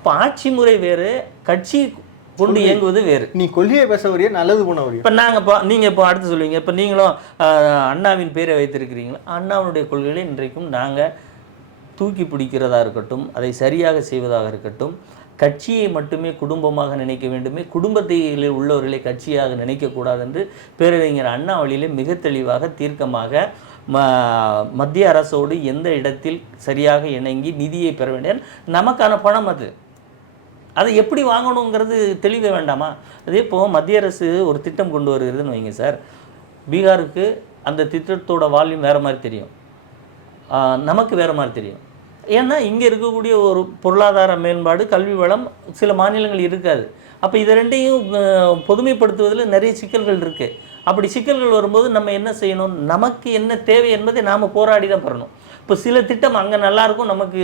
அப்போ ஆட்சி முறை வேறு, கட்சி கொண்டு இயங்குவது வேறு. நீ கொள்கையை பேச வரைய நல்லது பண்ண வரையும். இப்போ நீங்கள் இப்போ அடுத்து சொல்லுவீங்க, இப்போ நீங்களும் அண்ணாவின் பேரை வைத்திருக்கிறீங்களா? அண்ணாவினுடைய கொள்கைகளை இன்றைக்கும் நாங்கள் தூக்கி பிடிக்கிறதா இருக்கட்டும், அதை சரியாக செய்வதாக இருக்கட்டும், கட்சியை மட்டுமே குடும்பமாக நினைக்க வேண்டுமே, குடும்பத்தில் உள்ளவர்களை கட்சியாக நினைக்கக்கூடாது என்று பேரறிஞர் அண்ணா வழியிலே மிக தெளிவாக தீர்க்கமாக மத்திய அரசோடு எந்த இடத்தில் சரியாக இணங்கி நிதியை பெற வேண்டிய நமக்கான பணம் அதை எப்படி வாங்கணுங்கிறது தெளிவே வேண்டாமா? அதே இப்போது மத்திய அரசு ஒரு திட்டம் கொண்டு வருகிறதுன்னு வைங்க சார், பீகாருக்கு அந்த திட்டத்தோட வால்யூம் வேறு மாதிரி தெரியும், நமக்கு வேறு மாதிரி தெரியும். ஏன்னா இங்கே இருக்கக்கூடிய ஒரு பொருளாதார மேம்பாடு, கல்வி வளம் சில மாநிலங்கள் இருக்காது. அப்போ இதை ரெண்டையும் பொதுமைப்படுத்துவதில் நிறைய சிக்கல்கள் இருக்குது. அப்படி சிக்கல்கள் வரும்போது நம்ம என்ன செய்யணும், நமக்கு என்ன தேவை என்பதை நாம் போராடி தான் பெறணும். இப்போ சில திட்டம் அங்கே நல்லாயிருக்கும், நமக்கு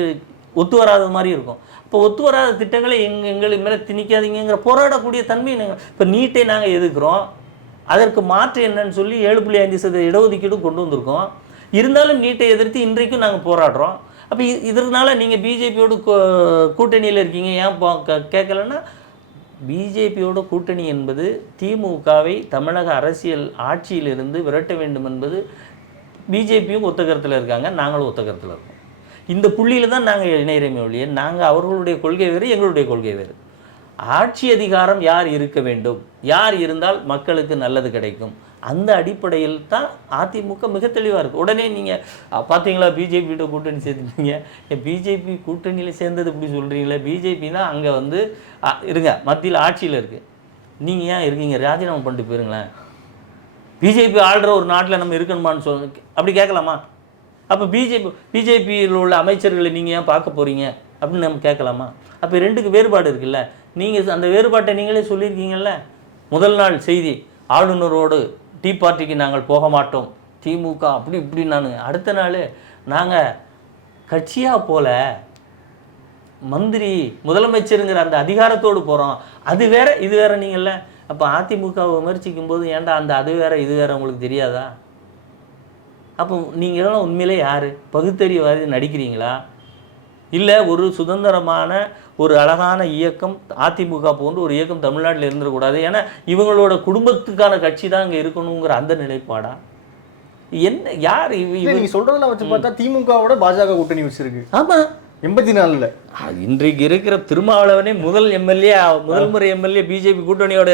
ஒத்து வராத மாதிரி இருக்கும். இப்போ ஒத்து வராத திட்டங்களை எங்களுக்கு மேலே திணிக்காதீங்கிற போராடக்கூடிய தன்மை. இப்போ நீட்டை நாங்கள் எதிர்க்கிறோம், அதற்கு மாற்று என்னன்னு சொல்லி 7.5% இடஒதுக்கீடு கொண்டு வந்திருக்கோம். இருந்தாலும் நீட்டை எதிர்த்து இன்றைக்கும் நாங்கள் போராடுறோம். அப்போ இதனால நீங்கள் பிஜேபியோடு கூட்டணியில் இருக்கீங்க ஏன் கேட்கலன்னா, பிஜேபியோட கூட்டணி என்பது திமுகவை தமிழக அரசியல் ஆட்சியிலிருந்து விரட்ட வேண்டும் என்பது பிஜேபியும் ஒத்த கருத்தில் இருக்காங்க, நாங்களும் ஒத்த கருத்தில் இருக்கோம். இந்த புள்ளியில் தான் நாங்கள் இணையறமே ஒழிய, நாங்கள் அவர்களுடைய கொள்கை வேறு, எங்களுடைய கொள்கை வேறு. ஆட்சி அதிகாரம் யார் இருக்க வேண்டும், யார் இருந்தால் மக்களுக்கு நல்லது கிடைக்கும், அந்த அடிப்படையில் தான் அதிமுக மிக தெளிவாக இருக்குது. உடனே நீங்கள் பார்த்தீங்களா பிஜேபியோட கூட்டணி சேர்த்துட்டீங்க, பிஜேபி கூட்டணியில் சேர்ந்தது இப்படி சொல்கிறீங்களே, பிஜேபி தான் அங்கே வந்து இருங்க மத்தியில் ஆட்சியில் இருக்குது, நீங்கள் ஏன் இருக்கீங்க, ராஜினாமா பண்ணிட்டு போயிருங்களேன். பிஜேபி ஆள்ற ஒரு நாட்டில் நம்ம இருக்கணுமான்னு அப்படி கேட்கலாமா? அப்போ பிஜேபியில் உள்ள அமைச்சர்களை நீங்கள் ஏன் பார்க்க போகிறீங்க அப்படின்னு நம்ம கேட்கலாமா? அப்போ ரெண்டுக்கு வேறுபாடு இருக்குல்ல. நீங்கள் அந்த வேறுபாட்டை நீங்களே சொல்லியிருக்கீங்கல்ல. முதல் நாள் செய்தி, ஆளுநரோடு டீ பார்ட்டிக்கு நாங்கள் போக மாட்டோம், திமுக அப்படி இப்படி. அடுத்த நாள் நாங்கள் கட்சியாக போல மந்திரி முதலமைச்சருங்கிற அந்த அதிகாரத்தோடு போகிறோம், அது வேற இது வேற. நீங்கள்ல அப்போ அதிமுகவை விமர்சிக்கும் போது ஏன்டா அந்த அது வேற இது வேற உங்களுக்கு தெரியாதா? அப்போ நீங்களாம் உண்மையிலே யார், பகுத்தறிவாதி நடிக்கிறீங்களா? இல்லை ஒரு சுதந்திரமான ஒரு அழகான இயக்கம் அதிமுக போன்ற ஒரு இயக்கம் தமிழ்நாட்டில் இருந்துடக்கூடாது, ஏன்னா இவங்களோட குடும்பத்துக்கான கட்சி தான் இங்கே இருக்கணுங்கிற அந்த நிலைப்பாடா என்ன? யார் நீங்கள் சொல்கிறதெல்லாம் வச்சு பார்த்தா திமுகவோட பாஜக கூட்டணி வச்சிருக்கு. ஆமாம், 84. இன்றைக்கு இருக்கிற திருமாவளவனே முதல் முறை எம்எல்ஏ பிஜேபி கூட்டணியோட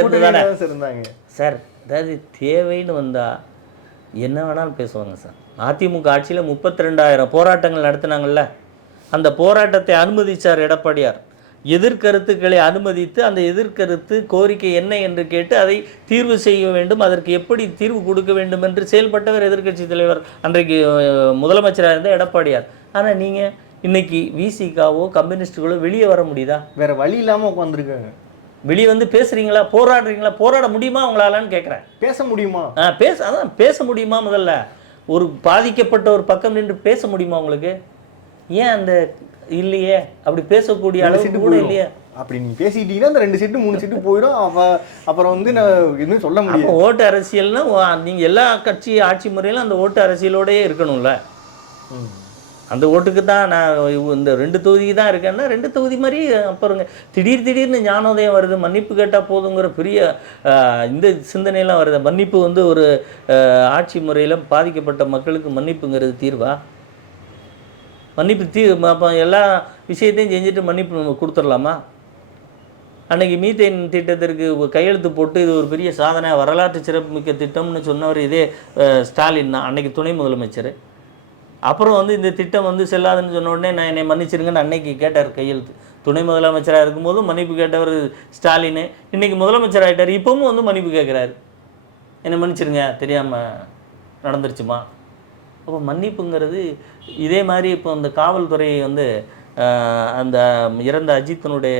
இருந்தாங்க சார். அதாவது தேவைன்னு வந்தால் என்ன வேணாலும் பேசுவாங்க சார். அதிமுக ஆட்சியில் 32,000 போராட்டங்கள் நடத்தினாங்கல்ல, அந்த போராட்டத்தை அனுமதித்தார் எடப்பாடியார். எதிர்கருத்துக்களை அனுமதித்து அந்த எதிர்கருத்து கோரிக்கை என்ன என்று கேட்டு அதை தீர்வு செய்ய வேண்டும், அதற்கு எப்படி தீர்வு கொடுக்க வேண்டும் என்று செயல்பட்டவர் எதிர்க்கட்சி தலைவர் அன்றைக்கு முதலமைச்சராக இருந்த எடப்பாடியார். ஆனால் நீங்கள் இன்னைக்கு விசிகாவோ கம்யூனிஸ்டுகளோ வெளியே வர முடியுதா? வேறு வழி இல்லாமல் உட்காந்துருக்காங்க. வெளியே வந்து பேசுகிறீங்களா, போராடுறீங்களா? போராட முடியுமா உங்களாலான்னு கேட்குறேன். பேச முடியுமா? அதான் பேச முடியுமா? முதல்ல ஒரு பாதிக்கப்பட்ட ஒரு பக்கம் நின்று பேச முடியுமா உங்களுக்கு? ஏன் அந்த இல்லையே, அப்படி பேசக்கூடிய அளவுக்கு கூட இல்லையே. அப்படி நீங்கள் பேசிக்கிட்டீங்கன்னா அந்த 2 சீட்டு 3 சீட்டு போயிடும். அப்புறம் வந்து நான் எதுவும் சொல்ல முடியும். ஓட்டு அரசியல்னா நீங்கள் எல்லா கட்சி ஆட்சி முறையிலும் அந்த ஓட்டு அரசியலோடையே இருக்கணும்ல. அந்த ஓட்டுக்கு தான் நான் இந்த 2 தொகுதிக்கு தான் இருக்கேன்னா 2 தொகுதி மாதிரி. அப்புறங்க திடீர்னு ஞானோதயம் வருது, மன்னிப்பு கேட்டால் போதுங்கிற பெரிய இந்த சிந்தனையெல்லாம் வருது. மன்னிப்பு வந்து ஒரு ஆட்சி முறையில் பாதிக்கப்பட்ட மக்களுக்கு மன்னிப்புங்கிறது தீர்வா? மன்னிப்பு அப்போ எல்லா விஷயத்தையும் செஞ்சுட்டு மன்னிப்பு நம்ம கொடுத்துடலாமா? அன்றைக்கி மீத்தேன் திட்டத்திற்கு கையெழுத்து போட்டு இது ஒரு பெரிய சாதனை, வரலாற்று சிறப்புமிக்க திட்டம்னு சொன்னவர் இதே ஸ்டாலின் தான், அன்றைக்கி துணை முதலமைச்சர். அப்புறம் வந்து இந்த திட்டம் வந்து செல்லாதுன்னு சொன்ன உடனே நான் என்னை மன்னிச்சிருங்கன்னு அன்னைக்கு கேட்டார் கையெழுத்து. துணை முதலமைச்சராக இருக்கும்போதும் மன்னிப்பு கேட்டவர் ஸ்டாலின், இன்றைக்கி முதலமைச்சர் ஆகிட்டார், இப்போவும் வந்து மன்னிப்பு கேட்குறாரு, என்னை மன்னிச்சிருங்க தெரியாமல் நடந்துருச்சுமா. அப்போ மன்னிப்புங்கிறது இதே மாதிரி இப்போ அந்த காவல்துறை வந்து அந்த இறந்த அஜித்தினுடைய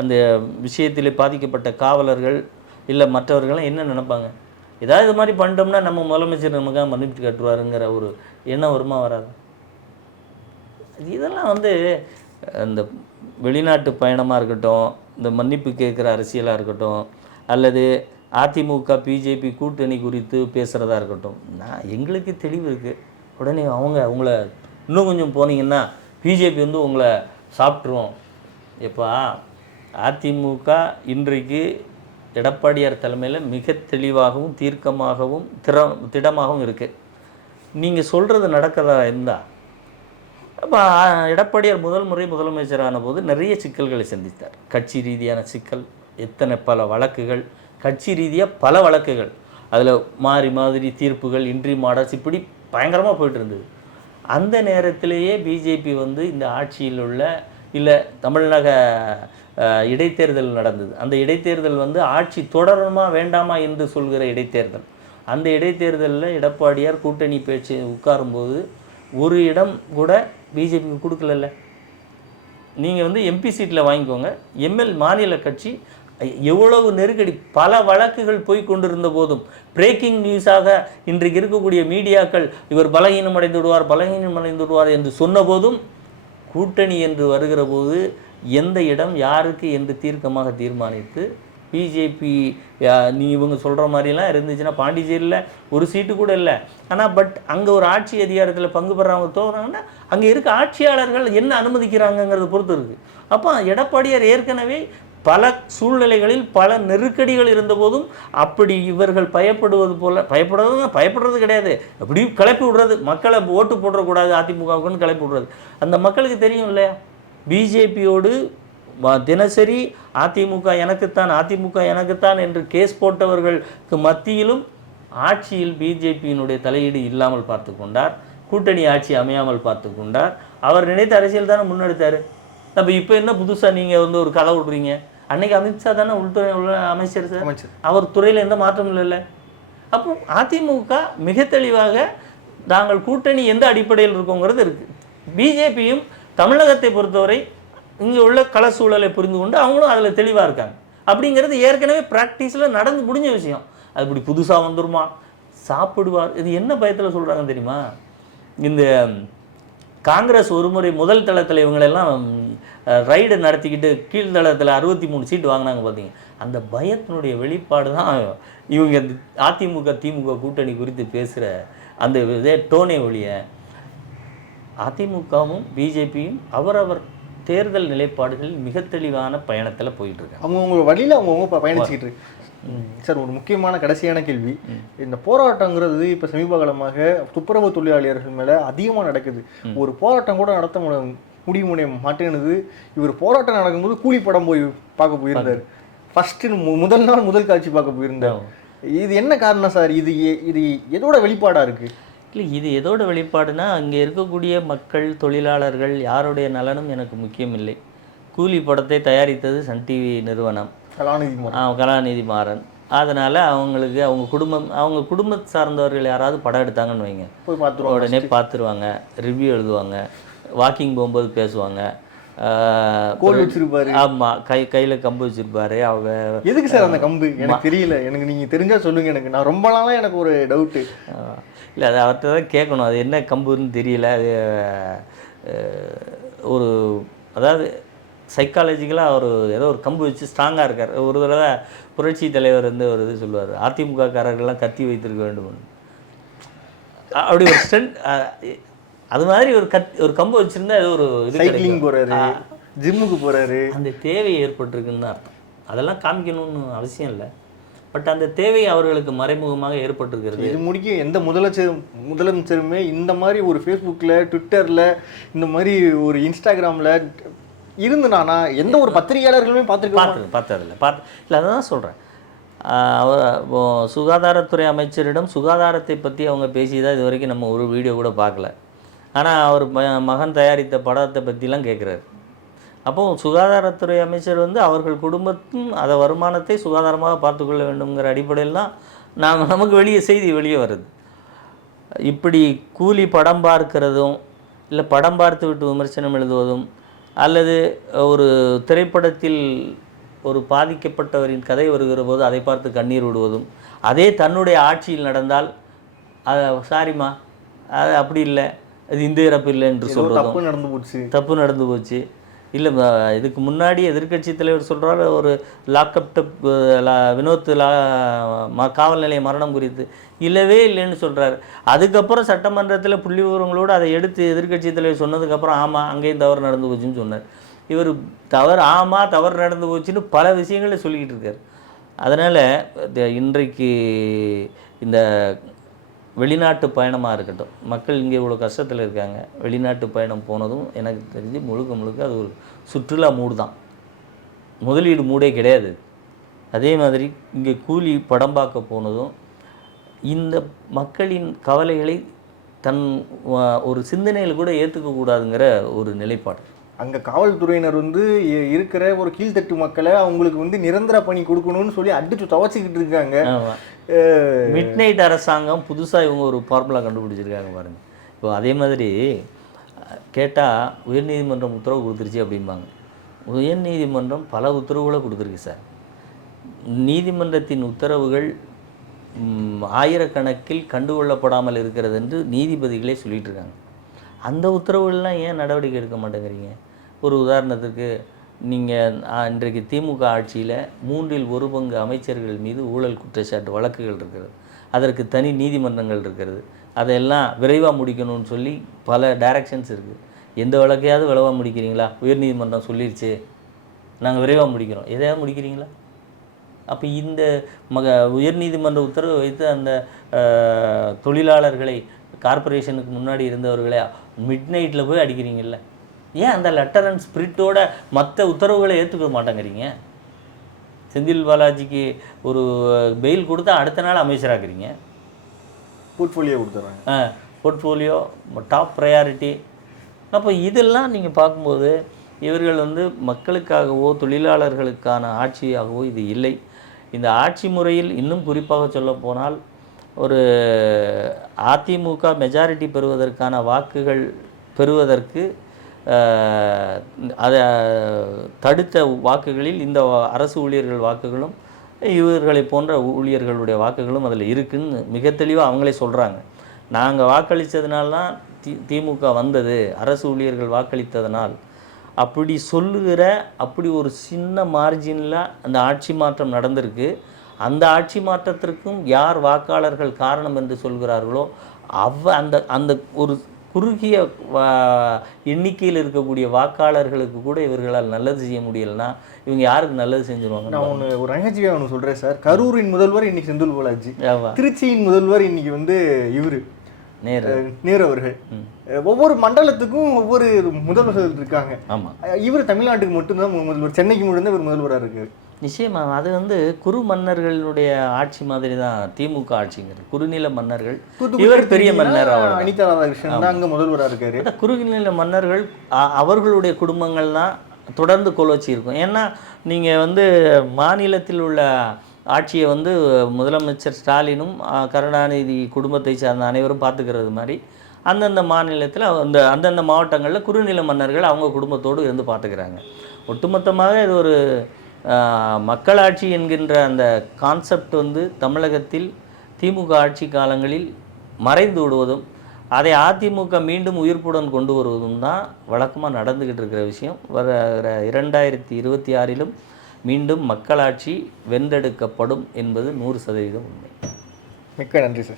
அந்த விஷயத்தில் பாதிக்கப்பட்ட காவலர்கள் இல்லை மற்றவர்கள்லாம் என்ன நினைப்பாங்க? ஏதாவது இது மாதிரி பண்ணிட்டோம்னா நம்ம முதலமைச்சர் நமக்காக மன்னிப்பு கேட்டுருவாருங்கிற ஒரு எண்ணம் வருமா வராது? இதெல்லாம் வந்து இந்த வெளிநாட்டு பயணமாக இருக்கட்டும், இந்த மன்னிப்பு கேட்குற அரசியலாக இருக்கட்டும், அல்லது அதிமுக பிஜேபி கூட்டணி குறித்து பேசுகிறதா இருக்கட்டும், எங்களுக்கு தெளிவு இருக்குது. உடனே உங்களை இன்னும் கொஞ்சம் போனீங்கன்னா பிஜேபி வந்து உங்களை சாப்பிட்ருவோம், இப்போ அதிமுக இன்றைக்கு எடப்பாடியார் தலைமையில் மிக தெளிவாகவும் தீர்க்கமாகவும் திடமாகவும் இருக்குது. நீங்கள் சொல்கிறது நடக்கதா இருந்தால், அப்போ எடப்பாடியார் முதல் முறை முதலமைச்சரான போது நிறைய சிக்கல்களை சந்தித்தார். கட்சி ரீதியான சிக்கல், பல வழக்குகள், கட்சி ரீதியாக பல வழக்குகள், அதில் மாதிரி தீர்ப்புகள், இன்ட்ரி மாடல்ஸ், இப்படி பயங்கரமாக போயிட்டு இருந்தது. அந்த நேரத்திலேயே பிஜேபி வந்து இந்த ஆட்சியில் உள்ள தமிழக இடைத்தேர்தல் நடந்தது. அந்த இடைத்தேர்தல் வந்து ஆட்சி தொடருமா வேண்டாமா என்று சொல்கிற இடைத்தேர்தல். அந்த இடைத்தேர்தலில் எடப்பாடியார் கூட்டணி பேச்சு உட்காரும்போது ஒரு இடம் கூட பிஜேபிக்கு கொடுக்கல. நீங்கள் வந்து எம்பி சீட்டில் வாங்கிக்கோங்க, மாநில கட்சி எவ்வளவு நெருக்கடி, பல வழக்குகள் போய் கொண்டிருந்த போதும், பிரேக்கிங் நியூஸாக இன்றைக்கு இருக்கக்கூடிய மீடியாக்கள் இவர் பலகீனம் அடைந்து விடுவார் என்று சொன்ன போதும், கூட்டணி என்று வருகிற போது எந்த இடம் யாருக்கு என்று தீர்க்கமாக தீர்மானித்து பிஜேபி இவங்க சொல்கிற மாதிரிலாம் இருந்துச்சுன்னா பாண்டிச்சேரியில் ஒரு சீட்டு கூட இல்லை. ஆனால் அங்கே ஒரு ஆட்சி அதிகாரத்தில் பங்கு பெறாமல் தோறாங்கன்னா அங்கே இருக்க ஆட்சியாளர்கள் என்ன அனுமதிக்கிறாங்கங்கிறத பொறுத்து இருக்குது. அப்போ எடப்பாடியார் ஏற்கனவே பல சூழ்நிலைகளில் பல நெருக்கடிகள் இருந்தபோதும் அப்படி இவர்கள் பயப்படுறது கிடையாது, அப்படி கிளப்பி விடுறது, மக்களை ஓட்டு போடக்கூடாது அதிமுகவுக்குன்னு கிளப்பி விடுறது. அந்த மக்களுக்கு தெரியும் இல்லையா, பிஜேபியோடு தினசரி அதிமுக எனக்குத்தான் என்று கேஸ் போட்டவர்களுக்கு மத்தியிலும் ஆட்சியில் பிஜேபியினுடைய தலையீடு இல்லாமல் பார்த்து கொண்டார், கூட்டணி ஆட்சி அமையாமல் பார்த்து கொண்டார். அவர் நினைத்த அரசியல் தானே முன்னெடுத்தார். அப்போ இப்போ என்ன புதுசாக நீங்கள் வந்து ஒரு கதை விடுறீங்க? அன்னைக்கு அமித்ஷா தானே உள்துறை அமைச்சர் சார், அவர் துறையில் எந்த மாற்றமும் இல்லை. அப்போ அதிமுக மிக தெளிவாக நாங்கள் கூட்டணி எந்த அடிப்படையில் இருக்கோங்கிறது இருக்குது. பிஜேபியும் தமிழகத்தை பொறுத்தவரை இங்கே உள்ள கள சூழலை புரிந்து கொண்டு அவங்களும் அதில் தெளிவாக இருக்காங்க. அப்படிங்கிறது ஏற்கனவே ப்ராக்டிஸில் நடந்து முடிஞ்ச விஷயம். அது இப்படி புதுசாக வந்துருமா, சாப்பிடுவார், இது என்ன பயத்தில் சொல்கிறாங்க தெரியுமா? இந்த காங்கிரஸ் ஒரு முறை முதல் தளத்தில் இவங்களெல்லாம் ரைடு நடத்திக்கிட்டு கீழ்தளத்தில் 63 சீட்டு வாங்கினாங்க பார்த்தீங்க, அந்த பயத்தினுடைய வெளிப்பாடு தான் இவங்க அதிமுக திமுக கூட்டணி குறித்து பேசுகிற அந்த இதே டோனே ஒழிய, அதிமுகவும் பிஜேபியும் அவரவர் தேர்தல் நிலைப்பாடுகளில் மிக தெளிவான பயணத்தில் போயிட்டுருக்காங்க. அவங்கவுங்க வழியில் அவங்கவுங்க பயணிச்சுக்கிட்டு இருக்கு. சார், ஒரு முக்கியமான கடைசியான கேள்வி. இந்த போராட்டங்கிறது இப்போ சமீப காலமாக துப்புரவு தொழிலாளர்கள் மேலே அதிகமாக நடக்குது. ஒரு போராட்டம் கூட நடத்த முடிய மாட்டேனுது. இவர் போராட்டம் நடக்கும்போது கூலி படம் போய் பார்க்க போயிருந்தார். ஃபஸ்ட்டு முதல் நாள் முதல் காட்சி பார்க்க போயிருந்தார். இது என்ன காரணம் சார்? இது எதோட வெளிப்பாடாக இருக்குது? இல்லை, இது எதோட வெளிப்பாடுனா, அங்கே இருக்கக்கூடிய மக்கள் தொழிலாளர்கள் யாருடைய நலனும் எனக்கு முக்கியம் இல்லை. கூலி படத்தை தயாரித்தது சன் டிவி நிறுவனம், கலாநிதி மாறன். அதனால் அவங்களுக்கு அவங்க குடும்பத்தை சார்ந்தவர்கள் யாராவது படம் எடுத்தாங்கன்னு வைங்க, உடனே பார்த்துருவாங்க, ரிவ்யூ எழுதுவாங்க, வாக்கிங் போகும்போது பேசுவாங்க. ஆமாம், கையில் கம்பு வச்சுருப்பாரு. அவங்க எதுக்கு சார் அந்த கம்பு? எனக்கு தெரியல, எனக்கு நீங்கள் தெரிஞ்சால் சொல்லுங்கள். நான் ரொம்ப நாளாக எனக்கு ஒரு டவுட்டு. இல்லை, அது அவர்கிட்ட தான் கேட்கணும், அது என்ன கம்புன்னு தெரியல. அது ஒரு அதாவது சைக்காலஜிக்கலாக அவர் ஏதோ ஒரு கம்பு வச்சு ஸ்ட்ராங்காக இருக்கார். ஒரு தடவை புரட்சி தலைவர் வந்து ஒரு இது சொல்லுவார், அதிமுக காரர்கள்லாம் கத்தி வைத்திருக்க வேண்டும் அப்படி ஒரு ஸ்ட்ரென்த். அது மாதிரி ஒரு கம்பு வச்சுருந்தா ஏதோ ஒரு சைக்கிளிங் போகிறாரு, ஜிம்முக்கு போகிறாரு, அந்த தேவை ஏற்பட்டிருக்குன்னு தான் அர்த்தம். அதெல்லாம் காமிக்கணும்னு அவசியம் இல்லை, பட் அந்த தேவை அவர்களுக்கு மறைமுகமாக ஏற்பட்டிருக்கிறது. இது முடிக்க எந்த முதலமைச்சருமே இந்த மாதிரி ஒரு ஃபேஸ்புக்கில், ட்விட்டரில், இந்த மாதிரி ஒரு இன்ஸ்டாகிராமில் இருந்தானா எந்த ஒரு பத்திரிகையாளர்களுமே பார்த்ததில்லை. இல்லை, அதை தான் சொல்கிறேன். சுகாதாரத்துறை அமைச்சரிடம் சுகாதாரத்தை பற்றி அவங்க பேசி தான் இது வரைக்கும் நம்ம ஒரு வீடியோ கூட பார்க்கல. ஆனால் அவர் மகன் தயாரித்த படத்தை பற்றிலாம் கேட்குறாரு. அப்போது சுகாதாரத்துறை அமைச்சர் வந்து அவர்கள் குடும்பத்தும் அதை வருமானத்தை சுகாதாரமாக பார்த்துக்கொள்ள வேண்டுங்கிற அடிப்படையில் தான் நமக்கு செய்தி வெளியே வருது. இப்படி கூலி படம் பார்க்கிறதும், இல்லை படம் பார்த்து விட்டு விமர்சனம் எழுதுவதும், அல்லது ஒரு திரைப்படத்தில் ஒரு பாதிக்கப்பட்டவரின் கதை வருகிற போது அதை பார்த்து கண்ணீர் விடுவதும், அதே தன்னுடைய ஆட்சியில் நடந்தால் சாரிம்மா அது அப்படி இல்லை, அது இந்த இறப்பு இல்லை என்று சொல்கிறதும், தப்பு நடந்து போச்சு. இல்லை, இதுக்கு முன்னாடி எதிர்க்கட்சி தலைவர் சொல்கிறார், ஒரு லாக்அப் வினோத் காவல் நிலைய மரணம் குறித்து இல்லவே இல்லைன்னு சொல்கிறார். அதுக்கப்புறம் சட்டமன்றத்தில் புள்ளி விவரங்களோடு அதை எடுத்து எதிர்க்கட்சி தலைவர் சொன்னதுக்கப்புறம் ஆமாம் அங்கேயும் தவறு நடந்து போச்சுன்னு சொன்னார். இவர் தவறு நடந்து போச்சுன்னு பல விஷயங்களை சொல்லிக்கிட்டு இருக்கார். அதனால் இன்றைக்கு இந்த வெளிநாட்டு பயணமாக இருக்கட்டும், மக்கள் இங்கே இவ்வளோ கஷ்டத்தில் இருக்காங்க, வெளிநாட்டு பயணம் போனதும் எனக்கு தெரிஞ்சு முழுக்க அது ஒரு சுற்றுலா மூடு தான், முதலீடு மூடே கிடையாது. அதே மாதிரி இங்கே கூலி படம் பார்க்க போனதும் இந்த மக்களின் கவலைகளை தன் ஒரு சிந்தனையில் கூட ஏற்றுக்கக்கூடாதுங்கிற ஒரு நிலைப்பாடு. அங்கே காவல்துறையினர் வந்து இருக்கிற ஒரு கீழ்த்தட்டு மக்களை அவங்களுக்கு வந்து நிரந்தர பணி கொடுக்கணும்னு சொல்லி அடிச்சு துவச்சிக்கிட்டு இருக்காங்க. மிட் நைட் அரசாங்கம் புதுசாக இவங்க ஒரு ஃபார்முலா கண்டுபிடிச்சிருக்காங்க பாருங்க. இப்போ அதே மாதிரி கேட்டால் உயர்நீதிமன்றம் உத்தரவு கொடுத்துருச்சு அப்படிம்பாங்க. உயர்நீதிமன்றம் பல உத்தரவுகளை கொடுத்துருக்கு சார். நீதிமன்றத்தின் உத்தரவுகள் ஆயிரக்கணக்கில் கண்டுகொள்ளப்படாமல் இருக்கிறது என்று நீதிபதிகளே சொல்லிகிட்டு இருக்காங்க. அந்த உத்தரவுகள்லாம் ஏன் நடவடிக்கை எடுக்க மாட்டேங்கிறீங்க? ஒரு உதாரணத்துக்கு நீங்கள் இன்றைக்கு திமுக ஆட்சியில் 1/3 அமைச்சர்கள் மீது ஊழல் குற்றச்சாட்டு வழக்குகள் இருக்கிறது. அதற்கு தனி நீதிமன்றங்கள் இருக்கிறது. அதையெல்லாம் விரைவாக முடிக்கணும்னு சொல்லி பல டைரக்ஷன்ஸ் இருக்குது. எந்த வழக்கையாவது விரைவாக முடிக்கிறீங்களா? உயர்நீதிமன்றம் சொல்லிடுச்சு நாங்கள் விரைவாக முடிக்கிறோம், எதையாவது முடிக்கிறீங்களா? அப்போ இந்த உயர்நீதிமன்ற உத்தரவை வைத்து அந்த தொழிலாளர்களை, கார்ப்பரேஷனுக்கு முன்னாடி இருந்தவர்களை மிட் நைட்டில் போய் அடிக்கிறீங்கல்ல, ஏன் அந்த லெட்டர் அண்ட் ஸ்பிரிட்டோட மற்ற உத்தரவுகளை ஏற்றுக்க மாட்டேங்கிறீங்க? செந்தில் பாலாஜிக்கு ஒரு பெயில் கொடுத்தா அடுத்த நாள் அமைச்சராக்குறீங்க, போர்ட்ஃபோலியோ கொடுத்துட்றாங்க. Portfolio top priority. அப்போ இதெல்லாம் நீங்கள் பார்க்கும்போது இவர்கள் வந்து மக்களுக்காகவோ தொழிலாளர்களுக்கான ஆட்சியாகவோ இது இல்லை. இந்த ஆட்சி முறையில் இன்னும் குறிப்பாக சொல்லப்போனால் ஒரு அதிமுக மெஜாரிட்டி பெறுவதற்கான வாக்குகள் பெறுவதற்கு அதை தடுத்த வாக்குகளில் இந்த அரசு ஊழியர்கள் வாக்குகளும் இவர்களை போன்ற ஊழியர்களுடைய வாக்குகளும் அதில் இருக்குன்னு மிக தெளிவாக அவங்களே சொல்கிறாங்க. நாங்கள் வாக்களித்ததுனால்தான் திமுக வந்தது, அரசு ஊழியர்கள் வாக்களித்ததனால் அப்படி சொல்லுகிற அப்படி ஒரு சின்ன மார்ஜினில் அந்த ஆட்சி மாற்றம் நடந்திருக்கு. அந்த ஆட்சி மாற்றத்திற்கும் யார் வாக்காளர்கள் காரணம் என்று சொல்கிறார்களோ அந்த அந்த ஒரு குறுகிய எண்ணிக்கையில் இருக்கக்கூடிய வாக்காளர்களுக்கு கூட இவர்களால் நல்லது செய்ய முடியலைன்னா இவங்க யாருக்கு நல்லது செஞ்சுருவாங்க? நான் ஒரு நகைச்சுவையாக ஒன்று சொல்கிறேன் சார். கரூரின் முதல்வர் இன்னைக்கு செந்தில் பாலாஜி, திருச்சியின் முதல்வர் இன்னைக்கு வந்து இவர் நேரு அவர்கள். ஒவ்வொரு மண்டலத்துக்கும் ஒவ்வொரு முதல்வர்கள் இருக்காங்க. ஆமாம், இவர் தமிழ்நாட்டுக்கு மட்டும்தான் முதல்வர், சென்னைக்கு மட்டும்தான் இவர் முதல்வராக இருக்காரு. நிச்சயமாக அது வந்து குறு மன்னர்களுடைய ஆட்சி மாதிரி தான் திமுக ஆட்சிங்கிறது. குறுநில மன்னர்கள், இவர் பெரிய மன்னர், அனிதா ராதாகிருஷ்ணன் அங்கே முதல்வராக இருக்காரு. குறுநில மன்னர்கள் அவர்களுடைய குடும்பங்கள் தான் தொடர்ந்து கொலோச்சி இருக்கும். ஏன்னா நீங்கள் வந்து மாநிலத்தில் உள்ள ஆட்சியை வந்து முதலமைச்சர் ஸ்டாலினும் கருணாநிதி குடும்பத்தை சார்ந்த அனைவரும் பார்த்துக்கிறது மாதிரி அந்தந்த மாநிலத்தில் அந்தந்த மாவட்டங்களில் குறுநில மன்னர்கள் அவங்க குடும்பத்தோடு இருந்து பார்த்துக்கிறாங்க. ஒட்டுமொத்தமாக இது ஒரு மக்களாட்சி என்கின்ற அந்த கான்செப்ட் வந்து தமிழகத்தில் திமுக ஆட்சி காலங்களில் மறைந்து விடுவதும் அதை அதிமுக மீண்டும் உயிர்ப்புடன் கொண்டு வருவதும் தான் வழக்கமாக நடந்துக்கிட்டு இருக்கிற விஷயம். வர 2026 மீண்டும் மக்களாட்சி வென்றெடுக்கப்படும் என்பது 100% உண்மை. மிக்க நன்றி சார்.